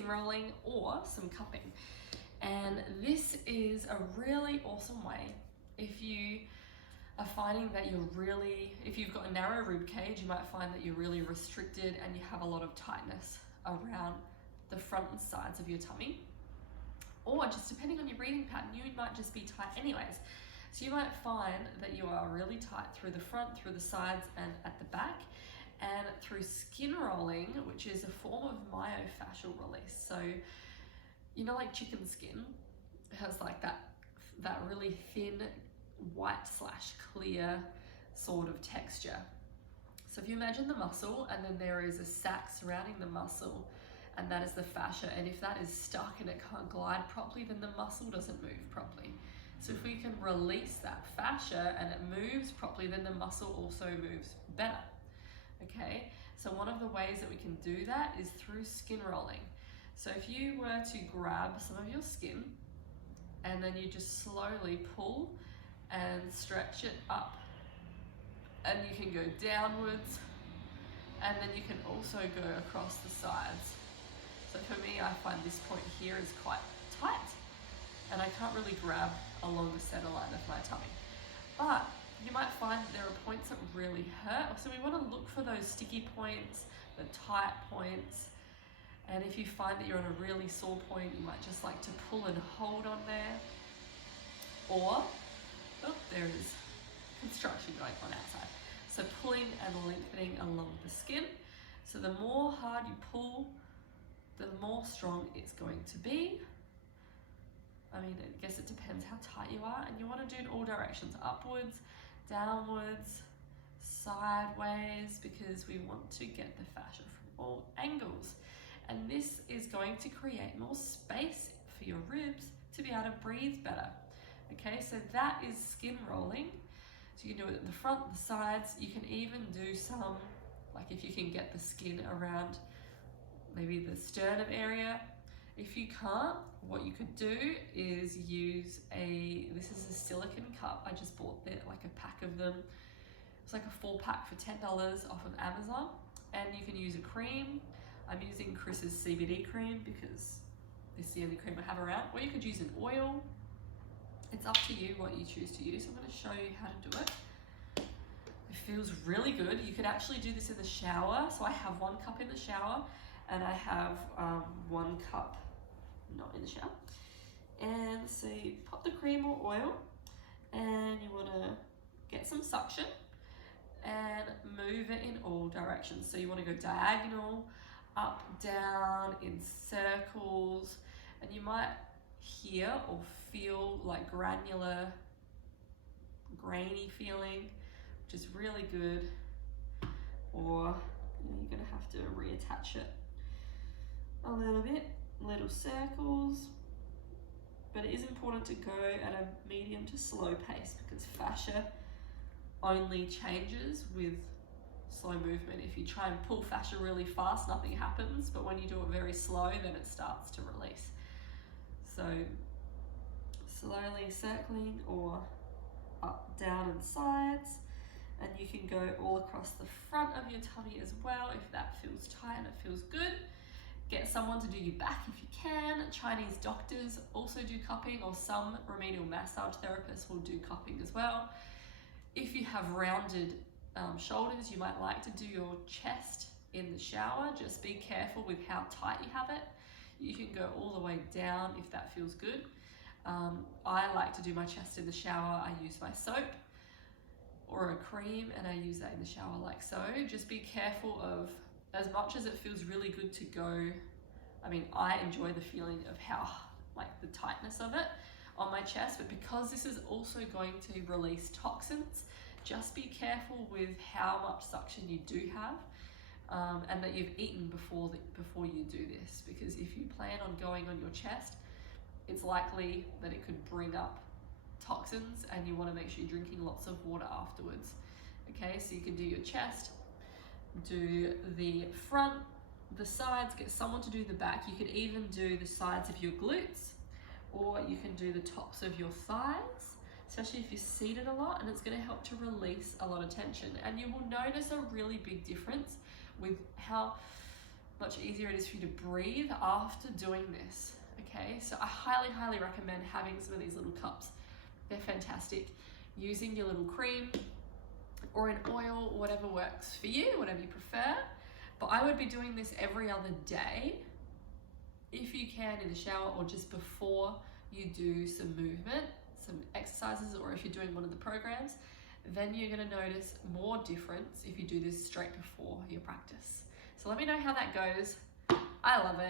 skin rolling or some cupping. And this is a really awesome way if you are finding that if you've got a narrow rib cage, you might find that you're really restricted and you have a lot of tightness around the front and sides of your tummy. Or just depending on your breathing pattern, you might just be tight anyways. So you might find that you are really tight through the front, through the sides, and at the back. And through skin rolling, which is a form of myofascial release. So, you know, like chicken skin has like that really thin, white/clear sort of texture. So if you imagine the muscle, and then there is a sac surrounding the muscle, and that is the fascia, and if that is stuck and it can't glide properly, then the muscle doesn't move properly. So if we can release that fascia and it moves properly, then the muscle also moves better. Okay, so one of the ways that we can do that is through skin rolling. So if you were to grab some of your skin and then you just slowly pull and stretch it up, and you can go downwards, and then you can also go across the sides. So for me, I find this point here is quite tight and I can't really grab along the center line of my tummy. But you might find that there are points that really hurt. So we want to look for those sticky points, the tight points. And if you find that you're on a really sore point, you might just like to pull and hold on there. Or, there is construction going on outside. So pulling and lengthening along the skin. So the more hard you pull, the more strong it's going to be. I mean, I guess it depends how tight you are, and you want to do it in all directions, upwards, downwards, sideways, because we want to get the fascia from all angles. And this is going to create more space for your ribs to be able to breathe better. Okay, so that is skin rolling. So you can do it at the front, the sides. You can even do some, like if you can get the skin around maybe the sternum area. If you can't, what you could do is use this is a silicone cup. I just bought like a pack of them. It's like a 4-pack for $10 off of Amazon. And you can use a cream. I'm using Chris's CBD cream because this is the only cream I have around. Or you could use an oil. It's up to you what you choose to use. I'm going to show you how to do it. It feels really good. You could actually do this in the shower. So I have 1 cup in the shower, and I have 1 cup not in the shower. And so you pop the cream or oil, and you want to get some suction and move it in all directions. So you want to go diagonal, up, down, in circles, and you might hear or feel like granular, grainy feeling, which is really good. Or you're going to have to reattach it a little bit, little circles. But it is important to go at a medium to slow pace because fascia only changes with slow movement. If you try and pull fascia really fast, nothing happens, but when you do it very slow, then it starts to release. So slowly circling or up, down, and sides. And you can go all across the front of your tummy as well if that feels tight and it feels good. Get someone to do your back if you can. Chinese doctors also do cupping, or some remedial massage therapists will do cupping as well. If you have rounded shoulders, you might like to do your chest in the shower. Just be careful with how tight you have it. You can go all the way down if that feels good. I like to do my chest in the shower. I use my soap or a cream, and I use that in the shower like so. Just be careful of, as much as it feels really good to go, I mean, I enjoy the feeling of how, like the tightness of it on my chest, but because this is also going to release toxins, just be careful with how much suction you do have, and that you've eaten before you do this, because if you plan on going on your chest, it's likely that it could bring up toxins, and you want to make sure you're drinking lots of water afterwards. Okay, so you can do your chest, do the front, the sides, get someone to do the back. You could even do the sides of your glutes, or you can do the tops of your thighs, especially if you're seated a lot, and it's going to help to release a lot of tension. And you will notice a really big difference with how much easier it is for you to breathe after doing this. Okay, so I highly recommend having some of these little cups. They're fantastic. Using your little cream or an oil, whatever works for you, whatever you prefer. But I would be doing this every other day, if you can, in the shower or just before you do some movement, some exercises, or if you're doing one of the programs. Then you're going to notice more difference if you do this straight before your practice. So let me know how that goes. I love it.